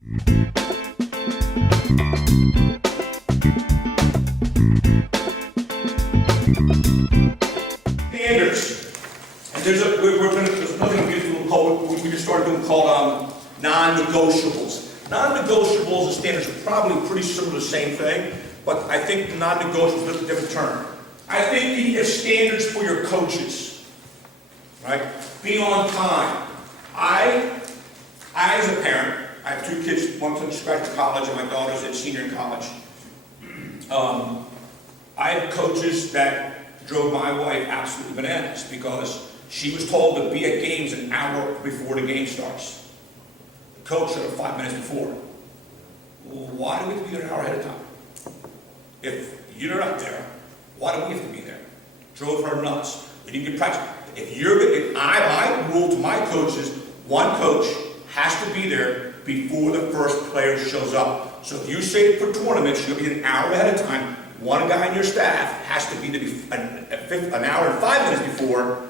Standards. And there's nothing we just started doing called non-negotiables. Non-negotiables and standards are probably pretty similar to the same thing, but I think non-negotiables is a different term. I think you have standards for your coaches, right? Be on time. I as a parent, I have two kids, one just graduated college and my daughter's a senior in college. I had coaches that drove my wife absolutely bananas because she was told to be at games an hour before the game starts. The coach showed up 5 minutes before. Well, why do we have to be there an hour ahead of time? If you're not there, why do we have to be there? Drove her nuts. We didn't get practice. My rule to my coaches, one coach has to be there before the first player shows up. So if you say for tournaments, you'll be an hour ahead of time, one guy in your staff has to be there an hour and 5 minutes before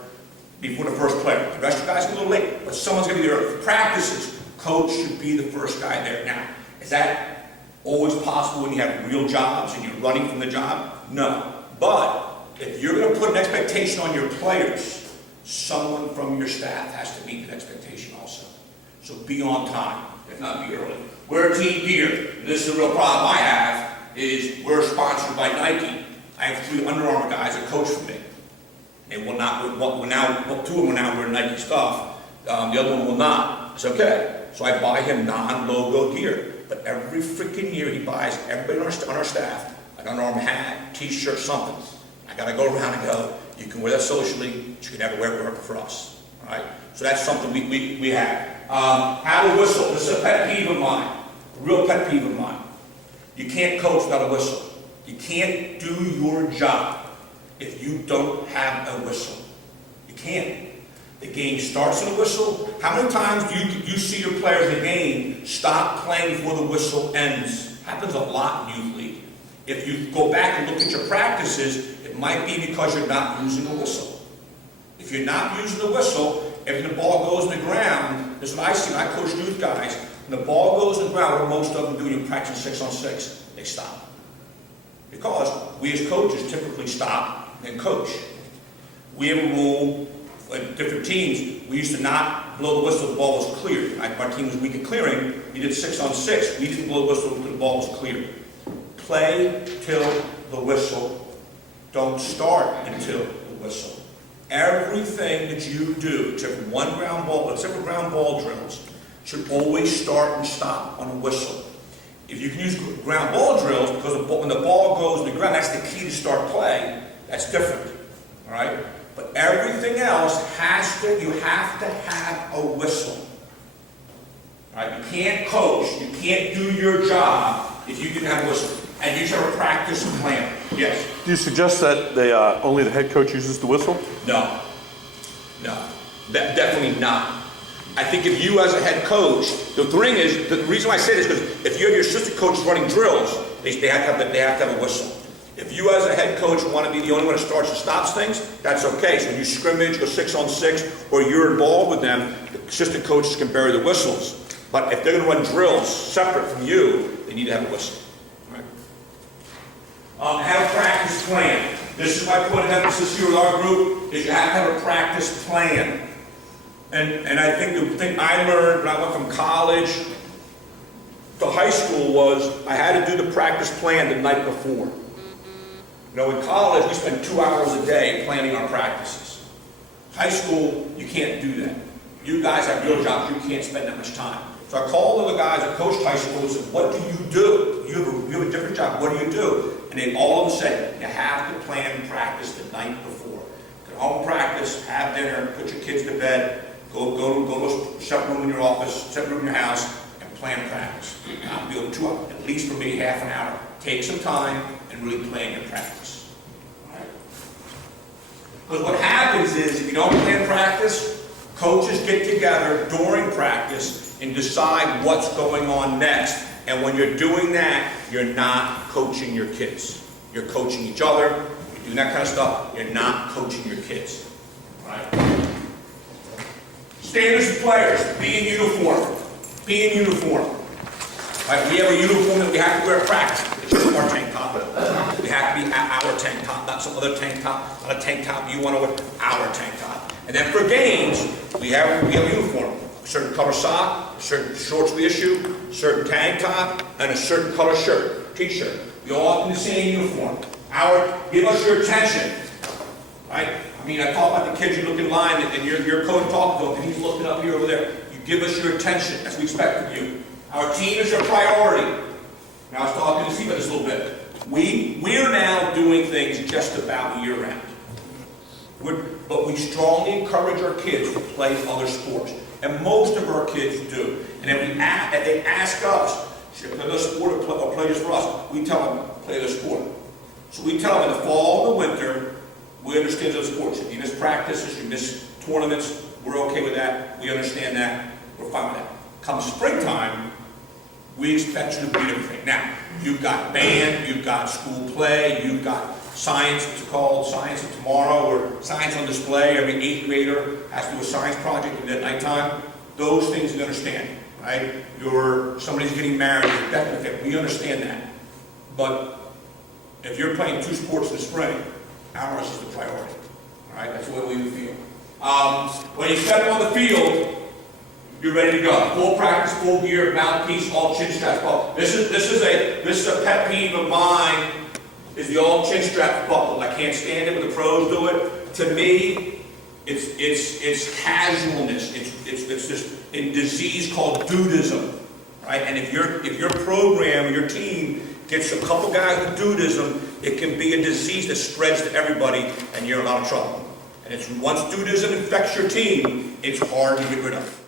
the first player. The rest of the guys are a little late, but someone's going to be there. For practices, coach should be the first guy there. Now, is that always possible when you have real jobs and you're running from the job? No. But if you're going to put an expectation on your players, someone from your staff has to meet that expectation also. So be on time, if not be early. Wear team gear. This is a real problem I have, is we're sponsored by Nike. I have 3 Under Armour guys that coach for me. They will not, two of them will now wear Nike stuff. The other one will not. It's okay. So I buy him non-logo gear. But every freaking year he buys everybody on our staff an Under Armour hat, t-shirt, something. I gotta go around and go, you can wear that socially, but you can never wear it for us. All right? So that's something we have. Have a whistle. This is a pet peeve of mine. A real pet peeve of mine. You can't coach without a whistle. You can't do your job if you don't have a whistle. You can't. The game starts in a whistle. How many times do you see your players in the game stop playing before the whistle ends? Happens a lot in youth league. If you go back and look at your practices, it might be because you're not using a whistle. If you're not using the whistle, if the ball goes in the ground, this is what I see when I coach youth guys, when the ball goes in the ground, what most of them do when you practice 6-on-6, they stop. Because we as coaches typically stop and coach. We have a rule, like different teams, we used to not blow the whistle if the ball was cleared. Our team was weak at clearing, we did 6-on-6. We didn't blow the whistle until the ball was cleared. Play till the whistle. Don't start until the whistle. Everything that you do, except for ground ball drills, should always start and stop on a whistle. If you can use ground ball drills, because when the ball goes in the ground, that's the key to start play, that's different. All right? But everything else you have to have a whistle. All right? You can't coach, you can't do your job if you didn't have a whistle. And you should have a practice plan. Yes? Do you suggest that only the head coach uses the whistle? No. No. Definitely not. I think if you as a head coach, the reason why I say this is because if you have your assistant coach running drills, they have to have a whistle. If you as a head coach want to be the only one that starts and stops things, that's okay. So when you scrimmage, go 6-on-6, or you're involved with them, the assistant coaches can bury the whistles. But if they're going to run drills separate from you, they need to have a whistle. Have a practice plan. This is my point of emphasis here with our group, is you have to have a practice plan. And I think the thing I learned when I went from college to high school was I had to do the practice plan the night before. You know, in college, we spend 2 hours a day planning our practices. High school, you can't do that. You guys have real jobs, you can't spend that much time. So I called all the guys that coached high school and said, what do you do? You have a different job, what do you do? And they all of them said, you have to plan practice the night before. Go home practice, have dinner, put your kids to bed, go to a separate room in your office, separate room in your house, and plan practice. Not be able to, at least for me, half an hour. Take some time and really plan your practice. All right? Because what happens is, if you don't plan practice, coaches get together during practice and decide what's going on next. And when you're doing that, you're not coaching your kids. You're coaching each other. You're doing that kind of stuff. You're not coaching your kids. All right? Standards of players. Be in uniform. Be in uniform. Right? We have a uniform that we have to wear at practice. It's just our tank top. We have to be our tank top, not some other tank top, not a tank top you want to wear, our tank top. And then for games, we have a uniform. A certain color sock, certain shorts we issue, certain tank top, and a certain color shirt, t-shirt. We all in the same uniform. Give us your attention. Right? I mean, I talk about the kids, you look in line, and your coach talking to him, and he's looking up here over there. You give us your attention, as we expect of you. Our team is your priority. Now, I was talking to Steve about this a little bit. We're now doing things just about year-round. But we strongly encourage our kids to play other sports. And most of our kids do. And if they ask us, should play the sport or play this for us, we tell them, play the sport. So we tell them in the fall and the winter, we understand those sports. If you miss practices, you miss tournaments, we're okay with that. We understand that. We're fine with that. Come springtime, we expect you to beat everything. Now, you've got band, you've got school play, you've got science, it's called Science of Tomorrow, or Science on Display. Every 8th grader has to do a science project at nighttime. Those things we understand, right? Somebody's getting married, we understand that. But if you're playing 2 sports in the spring, ours is the priority. All right, that's the way we feel. When you step on the field, you're ready to go. Full practice, full gear, mouthpiece, all chin straps. Well, this is a pet peeve of mine. Is the all chin straps buckled? I can't stand it when the pros do it. To me, it's casualness. It's this in disease called dudism, right? And if your program or your team gets a couple guys with dudism, it can be a disease that spreads to everybody, and you're in a lot of trouble. And once dudism infects your team, it's hard to get rid of.